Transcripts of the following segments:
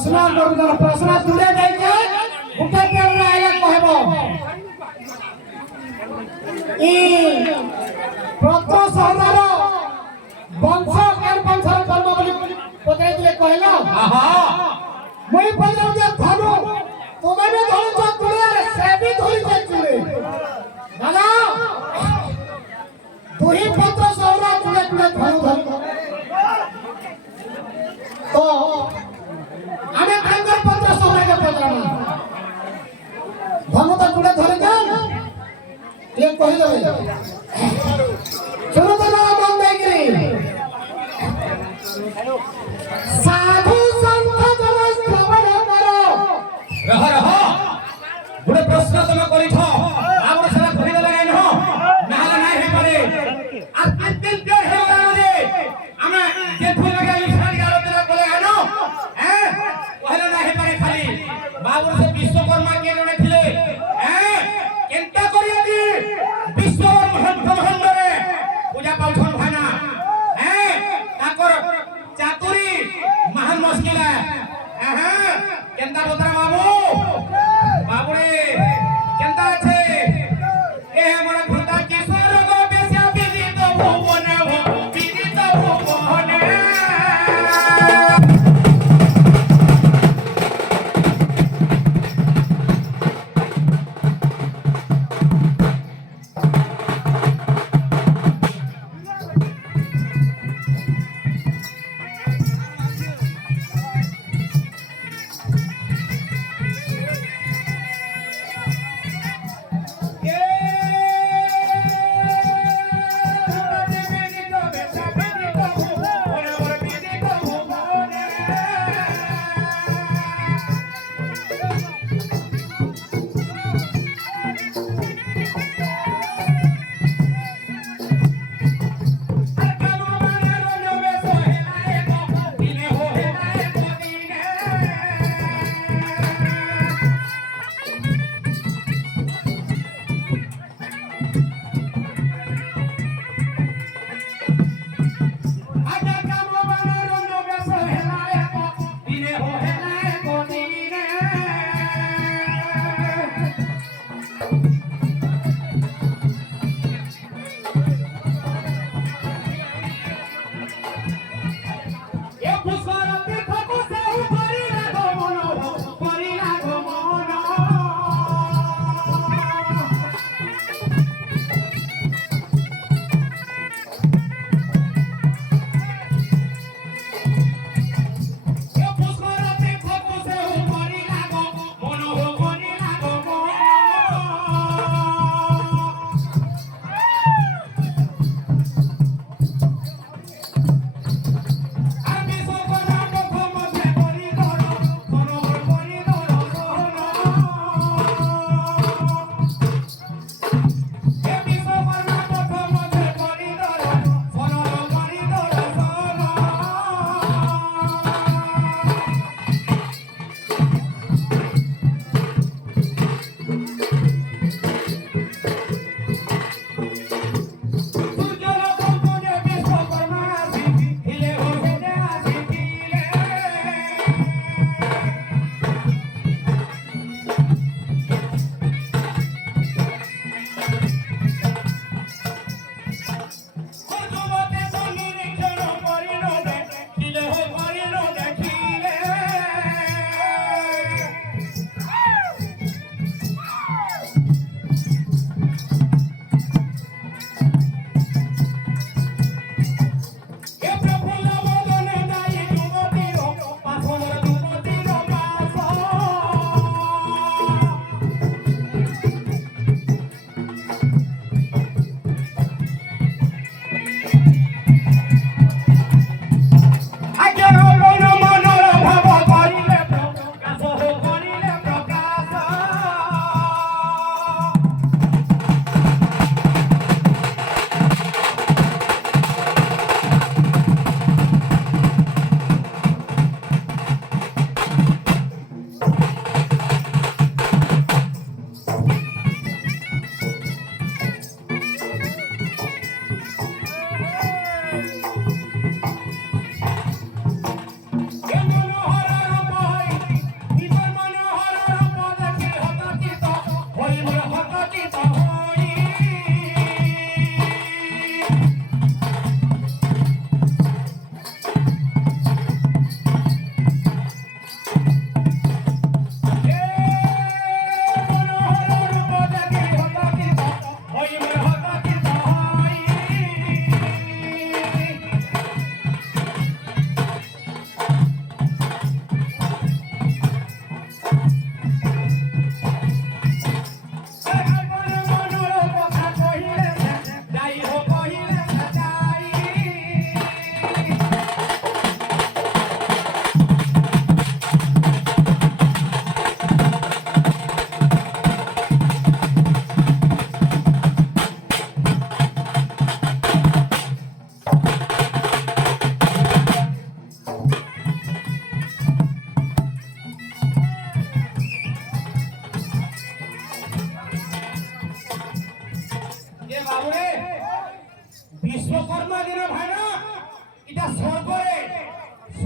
प्रश्न कर प्रश्न जुड़े जाई के उठे पेड़ रे आइले कहबो ई प्रथम सहदार वंश केन वंश जन्म बोली पतरे दिले कहलो आहा मुई पजर जे धनु तुम्हें भी धनु जो तुले से भी धुली जे तुले दादा तू ही पत्र सहरा तुले तुले धनु धनु तो आमे कांगर पत्र सहरा के पजरमा धनु तो तुले धरे जान ये कहि देबे सुनो तो ना मन देगिरी साधु संत जन श्रवण करो रह गुडे प्रश्न तुम करिथ आमर सारा कहि देले गाय न नाले नाही हे पारे आ किंतु के हे रे आमे जे फुल लगाई सारी आलोचना कले गाय न कहले नाही पारे खाली बाबू से विश्वकर्मा के जने थिले केनता करिया कि विश्वकर्मा ब्रह्मांड रे पूजा पाउछन भाना ताकर चातुरी महान मुश्किल है केनता बतरा बाबू बाबू रे केनता আছে ए हमर भूता किशोर गो बेसा बिदित भुवन हो बिदित भुवन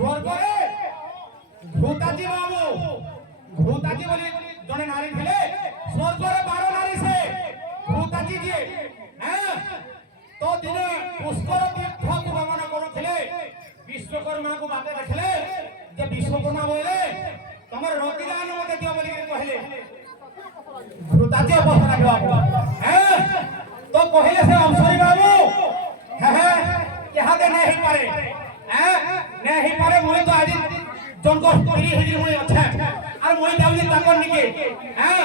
স্বর্গরে ভূতাজি বাবু ভূতাজি বলি জনে নারী ଥିଲେ স্বর্গরে 12 নারী সে ভূতাজি যে হ্যাঁ তো দিনে পুষ্কর তীর্থକୁ গমন କରୁଥିଲେ ବିଶ୍ୱକର୍ମାକୁ ବାଟେ ଦେଖିଲେ ଯେ ବିଶ୍ୱକର୍ମା ବୋଇଲେ ତମର ରତିଦାନ ମତେ ଦିଅ ବୋଲି କହିଲେ ଭୂତାଜି ଅବସର ବାବୁ হ্যাঁ তো কহিলে সে অমসরি বাবু হ্যাঁ ইহাদে নেই পারে হ্যাঁ নেই পারে মই তো আজি জনক স্ত্রী হেজি মই আছে আর মই যাউনি তাকর নিকে হ্যাঁ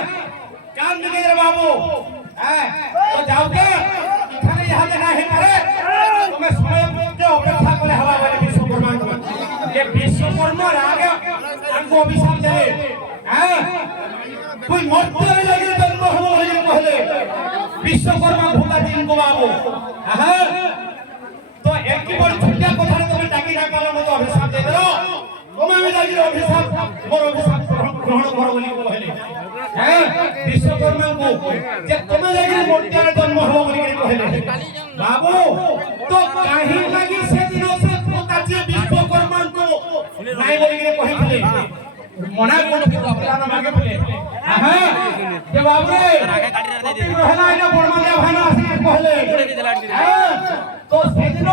কান নিকে রে বাবু হ্যাঁ তো যাওতে এখানে ইহাদে নেই পারে তুমি সময় মধ্যে অপেক্ষা করে হওয়া বলে বিশ্বকর্মা যে বিশ্বকর্মার আগে তাকে অভিশাপ দেবে হ্যাঁ তুই মর্ত্যে লাগিয়ে জন্ম হবো বলে কহিলে বিশ্বকর্মা ভূতাজিଙ୍କୁ বাবু হ্যাঁ তো একই বড় ছোটিয়া কথারে তুমি ডাকি ডাকালো মতো অভিশাপ দিয়ে দিল তুমি আমি লাগি অভিশাপ মোর অভিশাপ গ্রহণ করো বলি কহিলে হ্যাঁ বিশ্বকর্মাଙ୍କୁ যে তুমি লাগি মর্ত্যে জন্ম হবো বলি কহিলে বাবু তো কাহি লাগি সেদিন সে ভূতাজি বিশ্বকর্মাଙ୍କୁ নাই বলি কহিলে মনা কোন প্রাণ মাগে বলে হ্যাঁ যে বাবু রে রহনা এটা বড় মানে ভানা আসি কহলে হ্যাঁ তো সেদিন